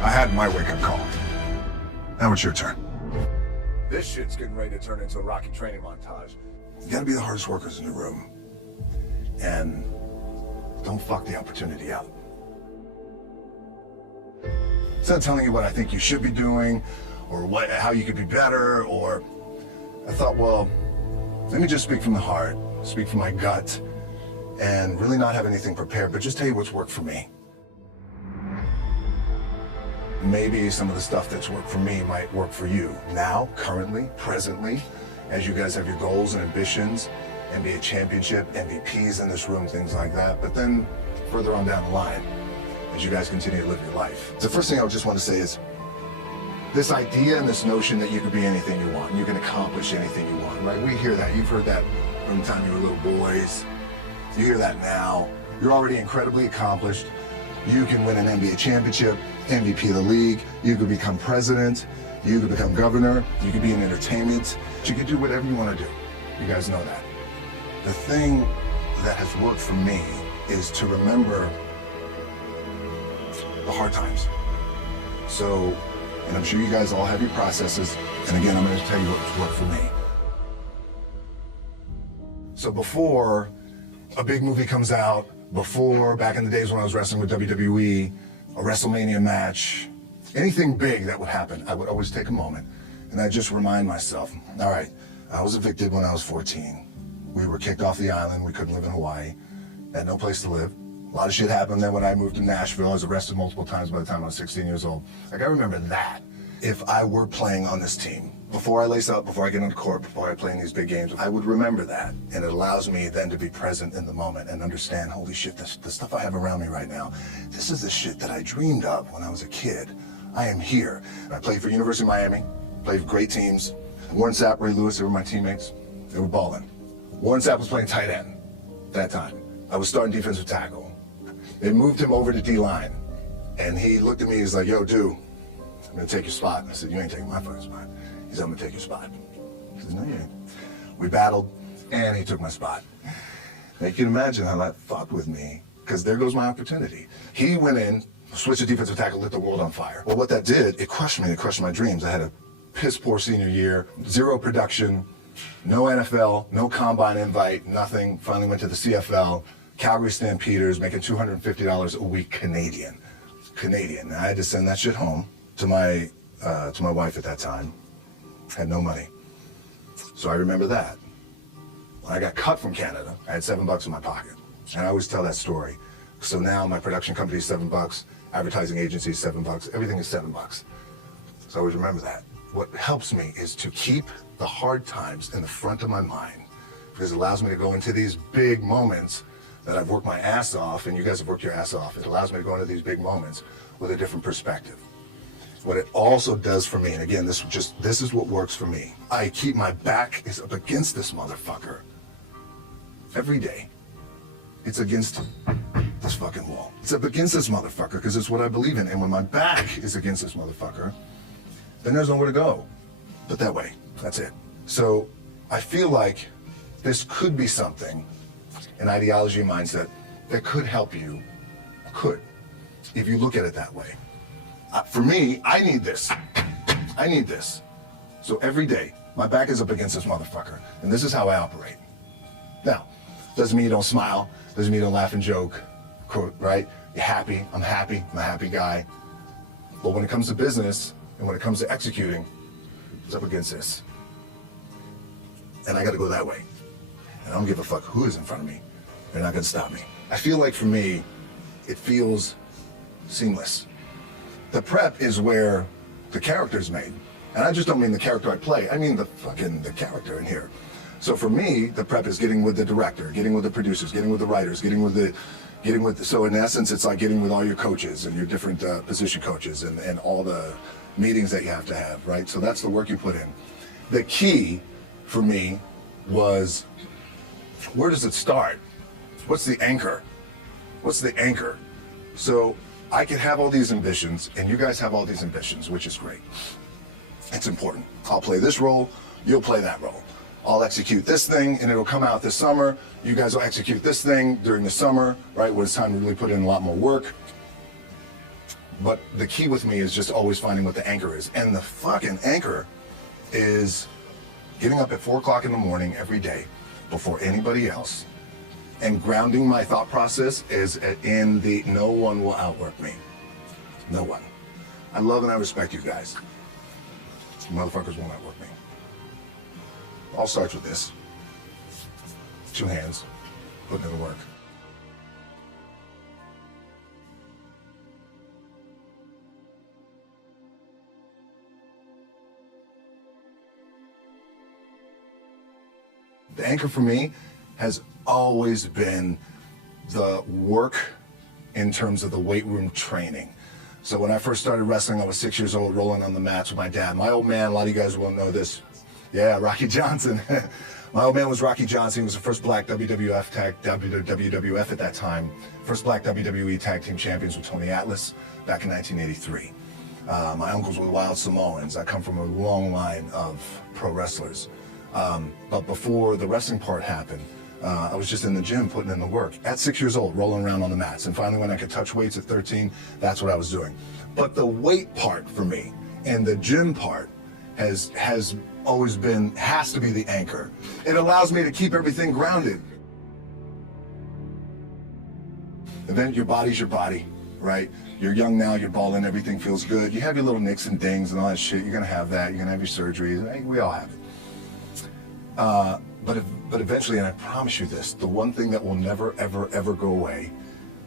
I had my wake-up call. Now it's your turn. This shit's getting ready to turn into a Rocky training montage. You gotta be the hardest workers in the room. And don't fuck the opportunity out. It's not telling you what I think you should be doing, or how you could be better, or... I thought, well, let me just speak from the heart, speak from my gut, and really not have anything prepared, but just tell you what's worked for me. Maybe some of the stuff that's worked for me might work for you now, currently, presently, as you guys have your goals and ambitions, NBA championship, MVPs in this room, things like that. But then further on down the line, as you guys continue to live your life. The first thing I just want to say is this idea and this notion that you could be anything you want, you can accomplish anything you want, right? We hear that. You've heard that from the time you were little boys. You hear that now. You're already incredibly accomplished. You can win an NBA championship, MVP of the league. You could become president. You could become governor. You could be in entertainment. You could do whatever you want to do. You guys know that. The thing that has worked for me is to remember the hard times. So, and I'm sure you guys all have your processes. And again, I'm going to tell you what's worked for me. So before a big movie comes out, before, back in the days when I was wrestling with WWE, a WrestleMania match, anything big that would happen, I would always take a moment and I just remind myself, all right, I was evicted when I was 14. We were kicked off the island. We couldn't live in Hawaii. Had no place to live. A lot of shit happened. Then when I moved to Nashville, I was arrested multiple times by the time I was 16 years old. Like, I remember that. If I were playing on this team, before I lace up, before I get on the court, before I play in these big games, I would remember that. And it allows me then to be present in the moment and understand, holy shit, the stuff I have around me right now, this is the shit that I dreamed of when I was a kid. I am here. And I played for University of Miami, played for great teams. Warren Sapp, Ray Lewis, they were my teammates. They were balling. Warren Sapp was playing tight end that time. I was starting defensive tackle. They moved him over to D-line. And he looked at me, he's like, yo, dude, I'm gonna take your spot. And I said, you ain't taking my fucking spot. He said, I'm gonna take your spot. I said, no, you ain't. We battled, and he took my spot. Now you can imagine how that fucked with me, because there goes my opportunity. He went in, switched to defensive tackle, lit the world on fire. Well, what that did, it crushed me, it crushed my dreams. I had a piss poor senior year, zero production, no NFL, no combine invite, nothing. Finally went to the CFL, Calgary Stampeders, making $250 a week Canadian. And I had to send that shit home to my wife at that time. Had no money. So I remember that. When I got cut from Canada, I had $7 in my pocket. And I always tell that story. So now my production company is $7, advertising agency is $7, everything is $7. So I always remember that. What helps me is to keep the hard times in the front of my mind, because it allows me to go into these big moments that I've worked my ass off, and you guys have worked your ass off. It allows me to go into these big moments with a different perspective. What it also does for me, and again, this is what works for me. I keep my back is up against this motherfucker every day. It's against this fucking wall. It's up against this motherfucker because it's what I believe in. And when my back is against this motherfucker, then there's nowhere to go but that way. That's it. So I feel like this could be something, an ideology mindset that could help you, if you look at it that way. For me, I need this. I need this. So every day, my back is up against this motherfucker, and this is how I operate. Now, doesn't mean you don't smile, doesn't mean you don't laugh and joke, right? You're happy, I'm a happy guy. But when it comes to business, and when it comes to executing, it's up against this. And I gotta go that way. And I don't give a fuck who is in front of me. They're not gonna stop me. I feel like for me, it feels seamless. The prep is where the character's made. And I just don't mean the character I play, I mean the character in here. So for me, the prep is getting with the director, getting with the producers, getting with the writers, so in essence, it's like getting with all your coaches and your different position coaches and all the meetings that you have to have, right? So that's the work you put in. The key for me was, where does it start? What's the anchor? What's the anchor? So I could have all these ambitions, and you guys have all these ambitions, which is great. It's important. I'll play this role, you'll play that role. I'll execute this thing, and it'll come out this summer. You guys will execute this thing during the summer, right, when it's time to really put in a lot more work. But the key with me is just always finding what the anchor is. And the fucking anchor is getting up at 4 o'clock in the morning every day before anybody else and grounding my thought process is in the no one will outwork me. No one. I love and I respect you guys. You motherfuckers won't outwork me. All starts with this. 2 hands, putting in the work. The anchor for me has always been the work in terms of the weight room training. So when I first started wrestling, I was 6 years old, rolling on the mats with my dad. My old man, a lot of you guys won't know this. Yeah, Rocky Johnson. My old man was Rocky Johnson. He was the first black WWF at that time. First black WWE tag team champions with Tony Atlas back in 1983. My uncles were Wild Samoans. I come from a long line of pro wrestlers. But before the wrestling part happened, I was just in the gym putting in the work at 6 years old, rolling around on the mats. And finally, when I could touch weights at 13, that's what I was doing. But the weight part for me and the gym part has always been, has to be the anchor. It allows me to keep everything grounded. And then your body's your body, right? You're young now, you're balling, everything feels good. You have your little nicks and dings and all that shit. You're gonna have that. You're gonna have your surgeries. We all have it. But eventually, and I promise you this, the one thing that will never, ever, ever go away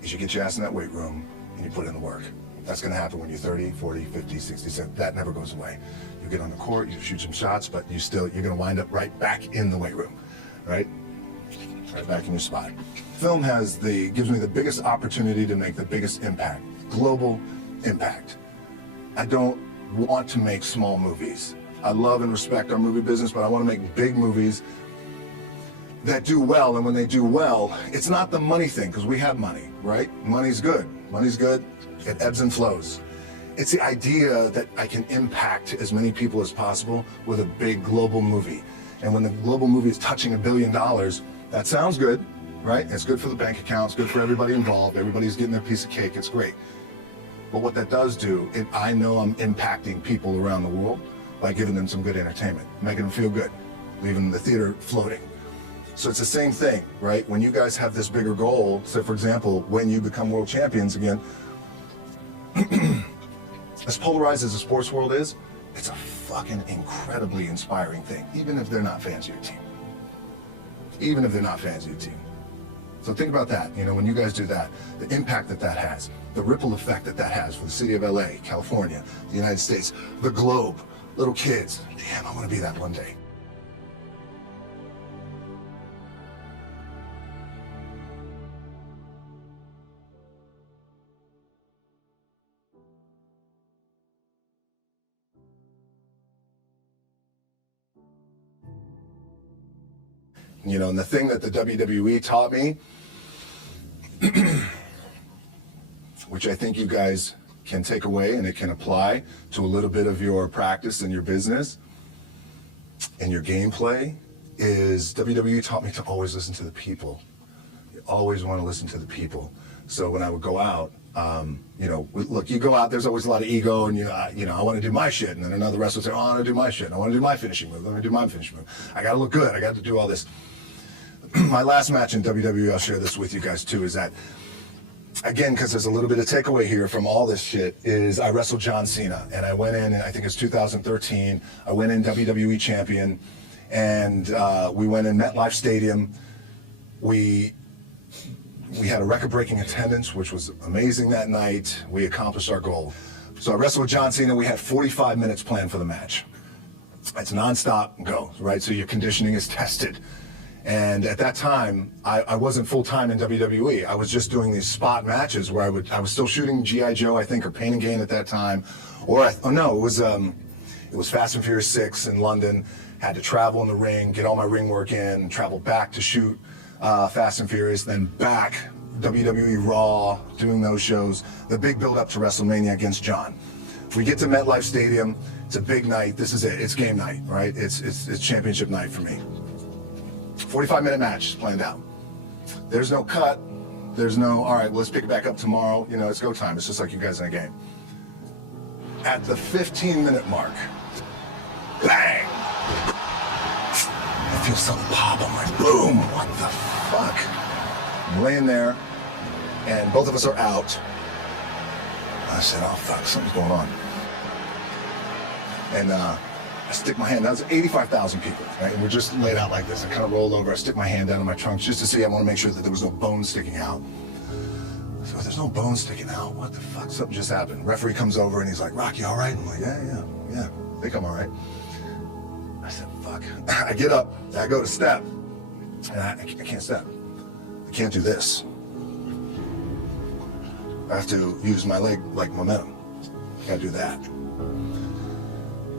is you get your ass in that weight room and you put in the work. That's gonna happen when you're 30, 40, 50, 60, 70. That never goes away. You get on the court, you shoot some shots, but you're gonna wind up right back in the weight room, right? Right back in your spot. Film gives me the biggest opportunity to make the biggest impact, global impact. I don't want to make small movies. I love and respect our movie business, but I want to make big movies that do well. And when they do well, it's not the money thing, because we have money, right? Money's good. Money's good. It ebbs and flows. It's the idea that I can impact as many people as possible with a big global movie. And when the global movie is touching $1 billion, that sounds good, right? It's good for the bank accounts, good for everybody involved. Everybody's getting their piece of cake. It's great. But what that does do, I know I'm impacting people around the world by giving them some good entertainment, making them feel good, leaving the theater floating. So it's the same thing, right? When you guys have this bigger goal, so for example, when you become world champions again, as polarized as the sports world is, it's a fucking incredibly inspiring thing, even if they're not fans of your team. Even if they're not fans of your team. So think about that, when you guys do that, the impact that that has, the ripple effect that that has for the city of LA, California, the United States, the globe, little kids. Damn, I want to be that one day. And the thing that the WWE taught me, which I think you guys can take away and it can apply to a little bit of your practice and your business and your gameplay, is WWE taught me to always listen to the people. You always want to listen to the people. So when I would go out, look, you go out, there's always a lot of ego, and I want to do my shit, and then another wrestler will say, oh, I want to do my shit, I want to do my finishing move, I want to do my finishing move. I got to look good, I got to do all this. My last match in WWE, I'll share this with you guys too, is that, again, because there's a little bit of takeaway here from all this shit, is I wrestled John Cena, and I went in, and I think it's 2013, I went in WWE champion, and we went in MetLife Stadium. We had a record-breaking attendance, which was amazing that night. We accomplished our goal. So I wrestled with John Cena. We had 45 minutes planned for the match. It's nonstop go, right? So your conditioning is tested. And at that time, I wasn't full-time in WWE. I was just doing these spot matches where I was still shooting G.I. Joe, I think, or Pain and Gain at that time. It was Fast and Furious 6 in London. Had to travel in the ring, get all my ring work in, travel back to shoot Fast and Furious, then back, WWE Raw, doing those shows. The big build-up to WrestleMania against John. We get to MetLife Stadium, it's a big night, this is it, it's game night, right? It's championship night for me. 45-minute match planned out. There's no cut, there's no, all right, well, let's pick it back up tomorrow, it's go time, it's just like you guys in a game. At the 15-minute mark, bang! I feel something pop. I'm like, boom, what the fuck? I'm laying there, and both of us are out. I said, oh fuck, something's going on. And I stick my hand, that was 85,000 people, right? And we're just laid out like this. I kind of roll over, I stick my hand down in my trunk just to see, I want to make sure that there was no bone sticking out. So there's no bone sticking out, what the fuck? Something just happened. Referee comes over and he's like, Rock, you all right? I'm like, yeah, I think I'm all right. I said, fuck. I get up, I go to step, and I can't step. I can't do this. I have to use my leg like momentum. I gotta do that.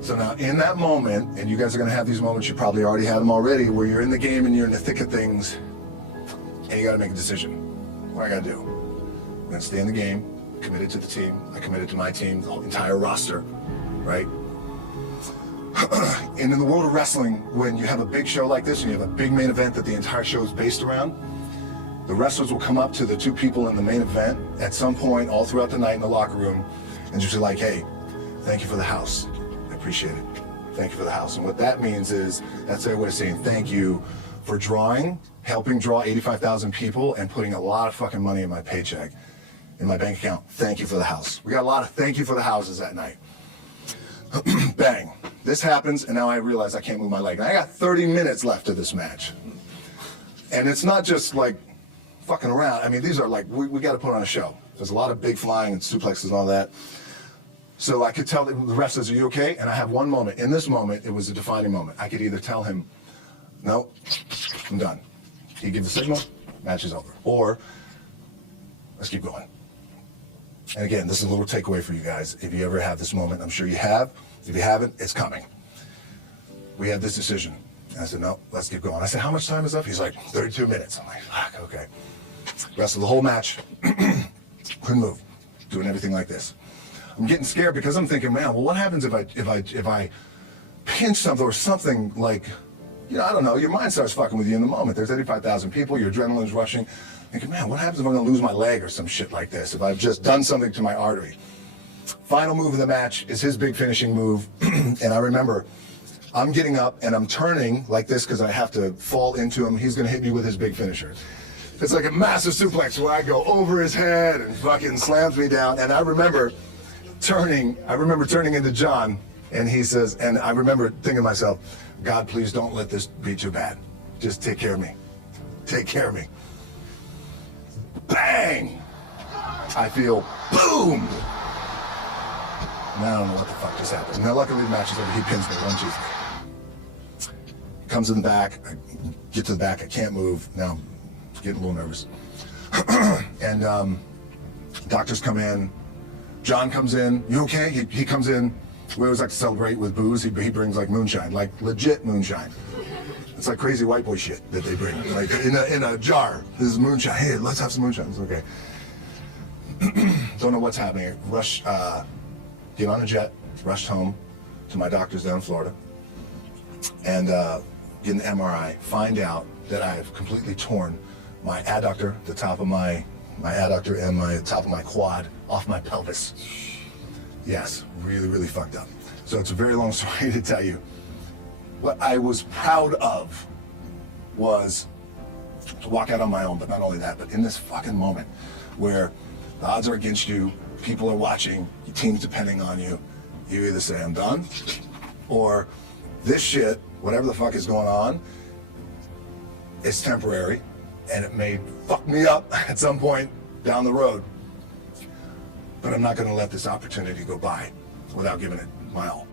So now in that moment, and you guys are gonna have these moments, you probably already had them already, where you're in the game and you're in the thick of things, and you gotta make a decision. What I gotta do? I'm gonna stay in the game, committed to the team, I committed to my team, the whole entire roster, right? And in the world of wrestling, when you have a big show like this and you have a big main event that the entire show is based around, the wrestlers will come up to the two people in the main event at some point all throughout the night in the locker room and just be like, hey, thank you for the house. I appreciate it. Thank you for the house. And what that means is, that's their way of saying thank you for helping draw 85,000 people and putting a lot of fucking money in my paycheck, in my bank account. Thank you for the house. We got a lot of thank you for the houses that night. Bang. This happens, and now I realize I can't move my leg. And I got 30 minutes left of this match. And it's not just like fucking around. I mean, these are like, we got to put on a show. There's a lot of big flying and suplexes and all that. So I could tell the ref says, are you okay? And I have one moment. In this moment, it was a defining moment. I could either tell him, no, I'm done. He gives the signal, match is over. Or, let's keep going. And again, this is a little takeaway for you guys. If you ever have this moment, I'm sure you have. If you haven't, it's coming. We had this decision. And I said, no, let's keep going. I said, how much time is up? He's like, 32 minutes. I'm like, fuck, okay. Rest of the whole match, couldn't move, doing everything like this. I'm getting scared because I'm thinking, man, well, what happens if I pinch something or something like, you know, I don't know, your mind starts fucking with you in the moment. There's 85,000 people, your adrenaline's rushing. Thinking, man, what happens if I'm gonna lose my leg or some shit like this, if I've just done something to my artery? Final move of the match is his big finishing move. And I remember I'm getting up and I'm turning like this because I have to fall into him. He's gonna hit me with his big finisher. It's like a massive suplex where I go over his head and fucking slams me down. And I remember turning into John, and he says, and I remember thinking to myself, God, please don't let this be too bad. Just take care of me. Take care of me. Bang! I feel boom! Now I don't know what the fuck just happened. Now luckily the match is over. He pins me, one cheese. Comes in the back, I get to the back, I can't move. Now I'm getting a little nervous. And doctors come in. John comes in. You okay? He comes in. We always like to celebrate with booze. He brings like moonshine, like legit moonshine. It's like crazy white boy shit that they bring, like in a jar. This is moonshine. Hey, let's have some moonshine. It's okay. Don't know what's happening. Rush, get on a jet, rushed home to my doctor's down in Florida, and get an MRI. Find out that I have completely torn my adductor, the top of my adductor and my top of my quad off my pelvis. Yes, really, really fucked up. So it's a very long story to tell you. What I was proud of was to walk out on my own, but not only that, but in this fucking moment where the odds are against you, people are watching, your team's depending on you, you either say I'm done, or this shit, whatever the fuck is going on, is temporary, and it may fuck me up at some point down the road. But I'm not gonna let this opportunity go by without giving it my all.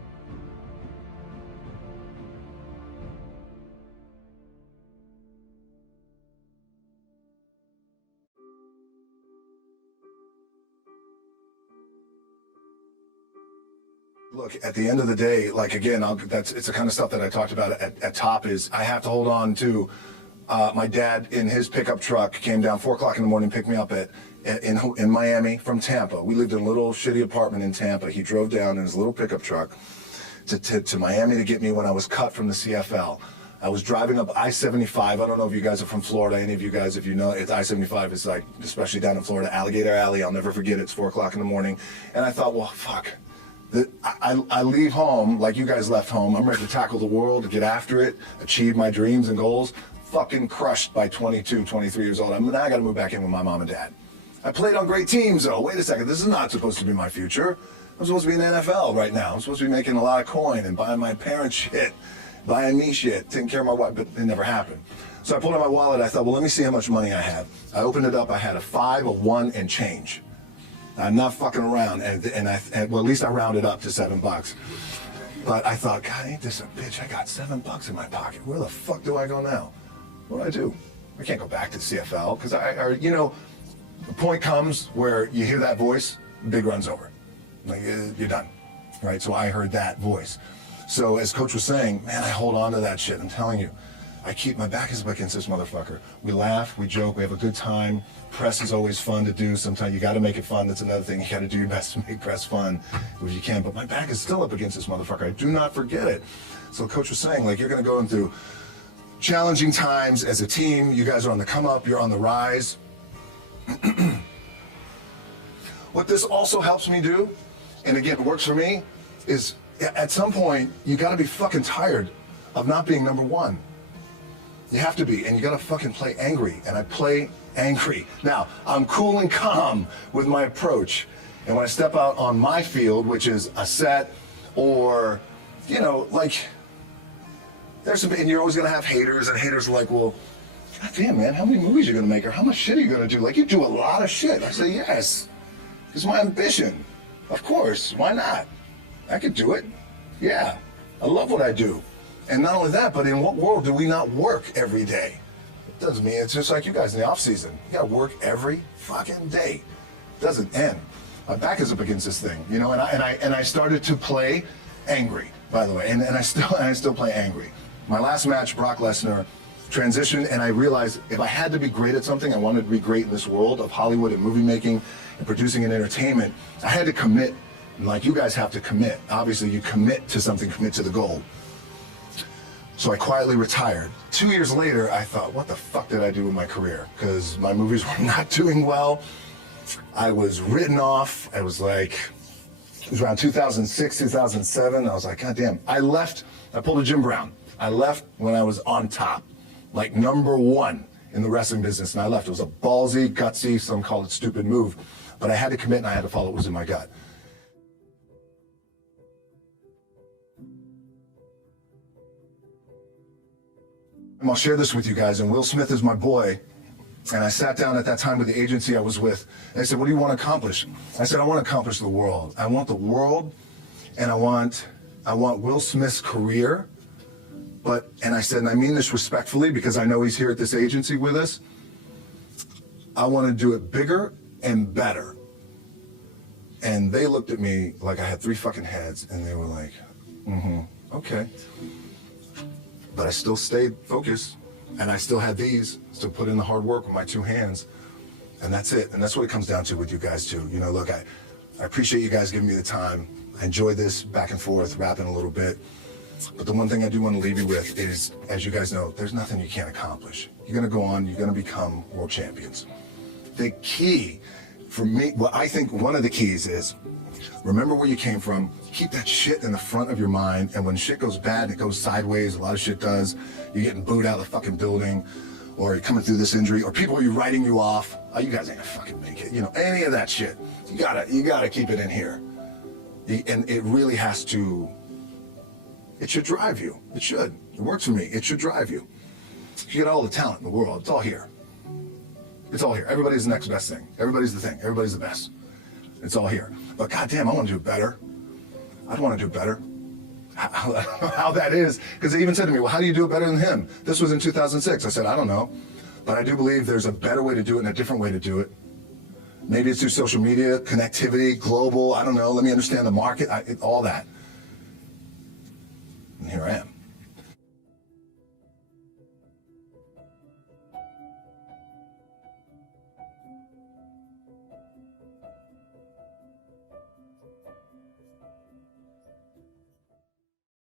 Look, at the end of the day, like again, it's the kind of stuff that I talked about at top is I have to hold on to my dad in his pickup truck came down 4 o'clock in the morning, picked me up in Miami from Tampa. We lived in a little shitty apartment in Tampa. He drove down in his little pickup truck to Miami to get me when I was cut from the CFL. I was driving up I-75. I don't know if you guys are from Florida. Any of you guys, if you know, it's I-75. It's like, especially down in Florida, Alligator Alley. I'll never forget it. It's 4 o'clock in the morning. And I thought, well, fuck. I leave home like you guys left home. I'm ready to tackle the world, get after it, achieve my dreams and goals. Fucking crushed by 22, 23 years old. Now I gotta move back in with my mom and dad. I played on great teams though. Wait a second, this is not supposed to be my future. I'm supposed to be in the NFL right now. I'm supposed to be making a lot of coin and buying my parents shit, buying me shit, taking care of my wife, but it never happened. So I pulled out my wallet, I thought, well, let me see how much money I have. I opened it up, I had a 5, a 1, and change. I'm not fucking around, well, at least I rounded up to $7. But I thought, God, ain't this a bitch? I got $7 in my pocket. Where the fuck do I go now? What do I do? I can't go back to CFL, because the point comes where you hear that voice, big run's over. Like, you're done, right? So I heard that voice. So as Coach was saying, man, I hold on to that shit. I'm telling you, my back is up against this motherfucker. We laugh, we joke, we have a good time. Press is always fun to do. Sometimes you got to make it fun. That's another thing. You got to do your best to make press fun if you can. But my back is still up against this motherfucker. I do not forget it. So Coach was saying, like, you're going to go into challenging times as a team. You guys are on the come up. You're on the rise. What this also helps me do, and again, it works for me, is at some point, you got to be fucking tired of not being number one. You have to be, and you gotta fucking play angry, and I play angry. Now, I'm cool and calm with my approach, and when I step out on my field, which is a set, or, like, there's some, and you're always gonna have haters, and haters are like, well, God damn, man, how many movies are you gonna make, or how much shit are you gonna do? Like, you do a lot of shit. I say, yes, it's my ambition. Of course, why not? I could do it. Yeah, I love what I do. And not only that, but in what world do we not work every day? It doesn't mean it's just like you guys in the off season. You gotta work every fucking day. It doesn't end. My back is up against this thing, and I started to play angry, by the way, and I still play angry. My last match, Brock Lesnar, transitioned, and I realized if I had to be great at something, I wanted to be great in this world of Hollywood and movie making and producing and entertainment. I had to commit, like you guys have to commit. Obviously, you commit to something, commit to the goal. So I quietly retired. 2 years later, I thought, what the fuck did I do with my career? Because my movies were not doing well. I was written off. It was around 2006, 2007. I was like, God damn. I pulled a Jim Brown. I left when I was on top, like number one in the wrestling business, and I left. It was a ballsy, gutsy, some call it stupid move, but I had to commit and I had to follow what was in my gut. And I'll share this with you guys, and Will Smith is my boy, and I sat down at that time with the agency I was with, and they said, what do you want to accomplish? I said, I want to accomplish the world. I want the world, and I want Will Smith's career, and I said, and I mean this respectfully because I know he's here at this agency with us, I want to do it bigger and better. And they looked at me like I had 3 fucking heads, and they were like, okay. But I still stayed focused, and I still had still put in the hard work with my 2 hands, and that's it. And that's what it comes down to with you guys too. Look, I appreciate you guys giving me the time. I enjoy this back and forth, rapping a little bit. But the one thing I do want to leave you with is, as you guys know, there's nothing you can't accomplish. You're gonna go on, you're gonna become world champions. The key for me, well, I think one of the keys is, remember where you came from, keep that shit in the front of your mind, and when shit goes bad, it goes sideways, a lot of shit does, you're getting booed out of the fucking building, or you're coming through this injury, or people are writing you off, oh, you guys ain't gonna fucking make it, any of that shit. You gotta keep it in here. And it really has to, it should drive you. It should. It works for me. It should drive you. You get all the talent in the world. It's all here. It's all here. Everybody's the next best thing. Everybody's the thing. Everybody's the best. It's all here. But goddamn, I want to do it better. I'd want to do it better. How that is, because they even said to me, well, how do you do it better than him? This was in 2006. I said, I don't know. But I do believe there's a better way to do it and a different way to do it. Maybe it's through social media, connectivity, global, I don't know. Let me understand the market, all that. And here I am.